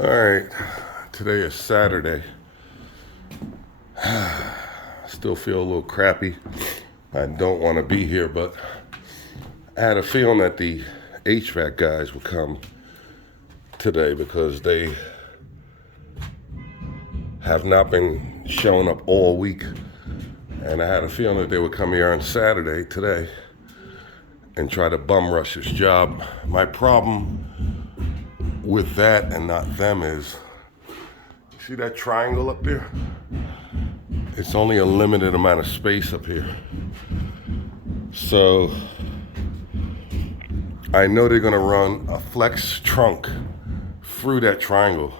All right, today is Saturday. Still feel a little crappy. I don't want to be here, but I had a feeling that the HVAC guys would come today because they have not been showing up all week. And I had a feeling that they would come here on Saturday, today, and try to bum rush this job. My problem with that and not them is, see that triangle up there? It's only a limited amount of space up here. So I know they're gonna run a flex trunk through that triangle.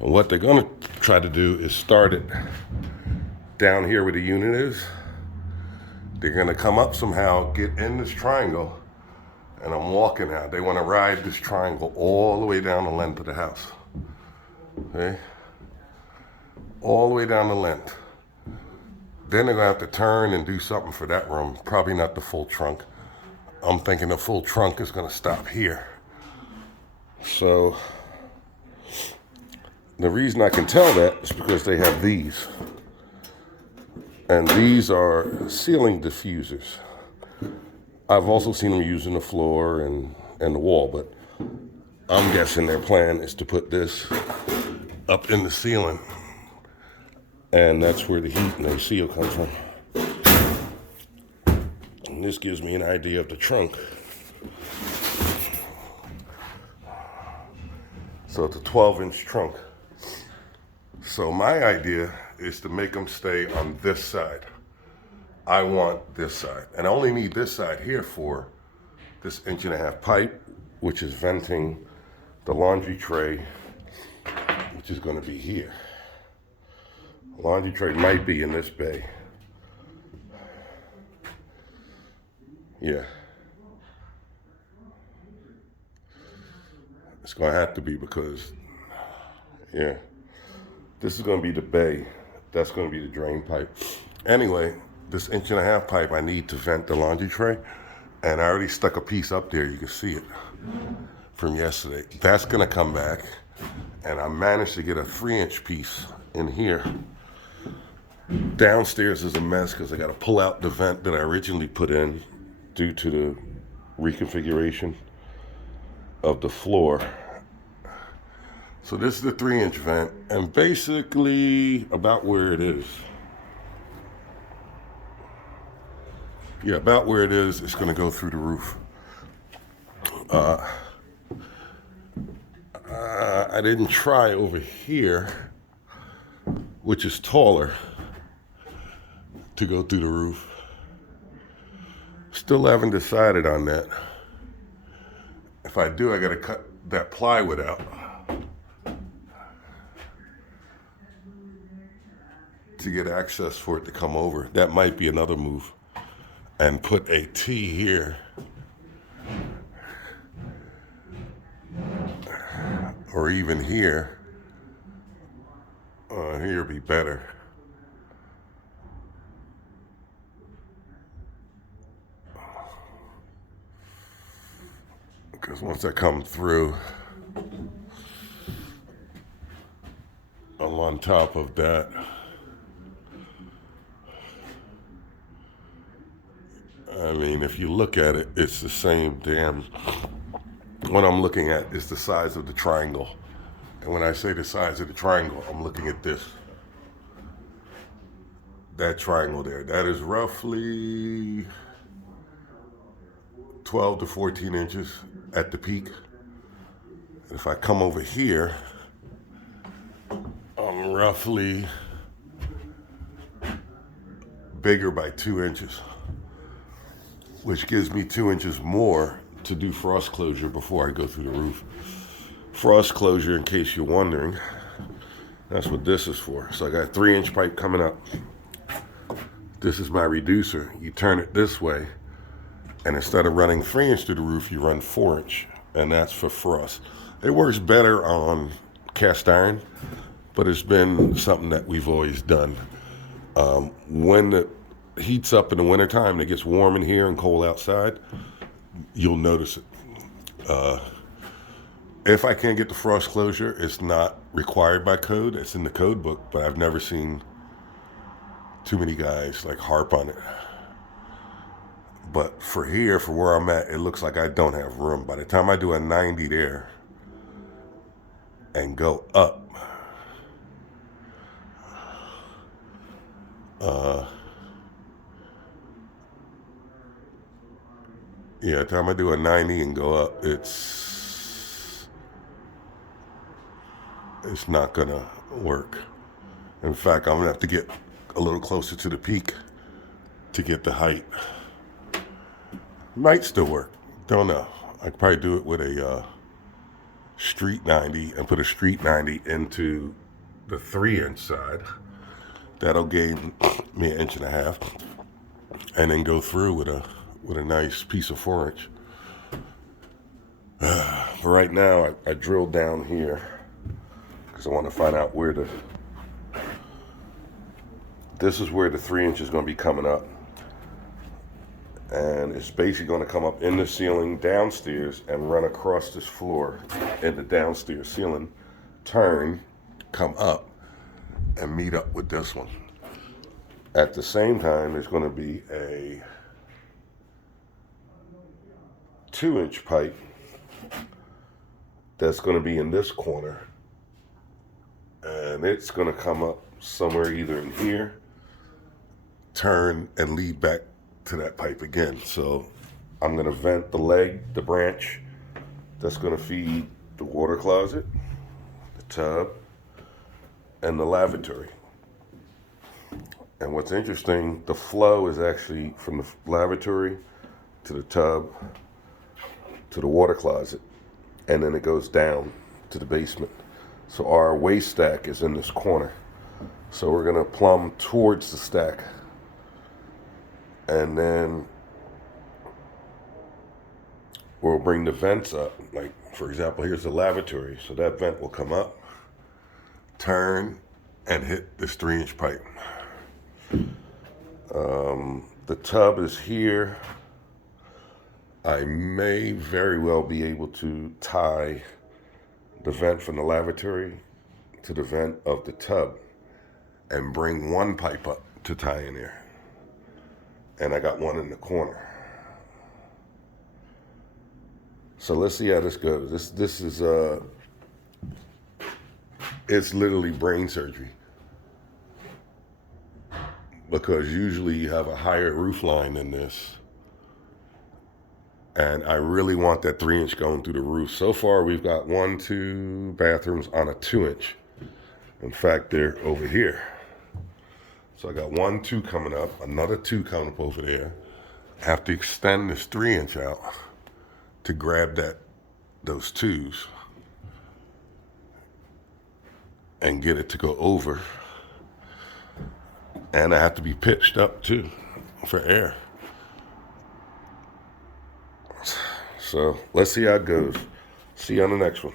And what they're gonna try to do is start it down here where the unit is. They're gonna come up somehow, get in this triangle, and I'm walking out. They wanna ride this triangle all the way down the length of the house. Okay? All the way down the length. Then they're gonna have to turn and do something for that room. Probably not the full trunk. I'm thinking the full trunk is gonna stop here. So the reason I can tell that is because they have these. And these are ceiling diffusers. I've also seen them using the floor and the wall, but I'm guessing their plan is to put this up in the ceiling. And that's where the heat and the AC will come from. And this gives me an idea of the trunk. So it's a 12-inch trunk. So my idea is to make them stay on this side. I want this side. And I only need this side here for this 1.5-inch pipe, which is venting the laundry tray, which is going to be here. Laundry tray might be in this bay. Yeah. It's going to have to be because, yeah, this is going to be the bay. That's going to be the drain pipe. Anyway, this 1.5-inch pipe I need to vent the laundry tray. And I already stuck a piece up there. You can see it from yesterday. That's going to come back. And I managed to get a 3-inch piece in here. Downstairs is a mess because I got to pull out the vent that I originally put in due to the reconfiguration of the floor. So this is the 3-inch vent, and basically about where it is. Yeah, about where it is, it's going to go through the roof. I didn't try over here, which is taller, to go through the roof. Still haven't decided on that. If I do, I gotta cut that plywood out to get access for it to come over. That might be another move. And put a T here. Or even here. Here would be better. Because once I come through, I'm on top of that. I mean, if you look at it, it's the same damn. What I'm looking at is the size of the triangle. And when I say the size of the triangle, I'm looking at this. That triangle there. That is roughly 12 to 14 inches at the peak. If I come over here, I'm roughly bigger by 2 inches, which gives me 2 inches more to do frost closure before I go through the roof. Frost closure, in case you're wondering, that's what this is for. So I got a 3-inch pipe coming up. This is my reducer. You turn it this way, and instead of running 3-inch to the roof, you run 4-inch, and that's for frost. It works better on cast iron, but it's been something that we've always done. When the heat's up in the wintertime, it gets warm in here and cold outside, you'll notice it. If I can't get the frost closure, it's not required by code. It's in the code book, but I've never seen too many guys like harp on it. But for here, for where I'm at, it looks like I don't have room. By the time I do a 90 there and go up, yeah, by the time I do a 90 and go up, it's not gonna work. In fact, I'm gonna have to get a little closer to the peak to get the height. Might still work. Don't know. I could probably do it with a street 90 and put a street 90 into the 3-inch side. That'll gain me 1.5 inches, and then go through with a nice piece of 4-inch. But right now, I drilled down here because I want to find out where this is where the 3-inch is going to be coming up. And it's basically going to come up in the ceiling downstairs and run across this floor in the downstairs ceiling, turn, come up, and meet up with this one. At the same time, there's going to be a 2-inch pipe that's going to be in this corner, and it's going to come up somewhere either in here, turn, and lead back to that pipe again. So I'm going to vent the branch that's going to feed the water closet, the tub, and the lavatory. And what's interesting, the flow is actually from the lavatory to the tub to the water closet, and then it goes down to the basement. So our waste stack is in this corner. So we're going to plumb towards the stack. And then we'll bring the vents up. Like, for example, here's the lavatory. So that vent will come up, turn, and hit this 3-inch pipe. The tub is here. I may very well be able to tie the vent from the lavatory to the vent of the tub and bring one pipe up to tie in there. And I got one in the corner. So let's see how this goes. This is it's literally brain surgery, because usually you have a higher roof line than this, and I really want that 3-inch going through the roof. So far, we've got 2 bathrooms on a 2-inch. In fact, they're over here. So I got 2 coming up, another 2 coming up over there. I have to extend this 3-inch out to grab those 2s and get it to go over. And I have to be pitched up too for air. So let's see how it goes. See you on the next one.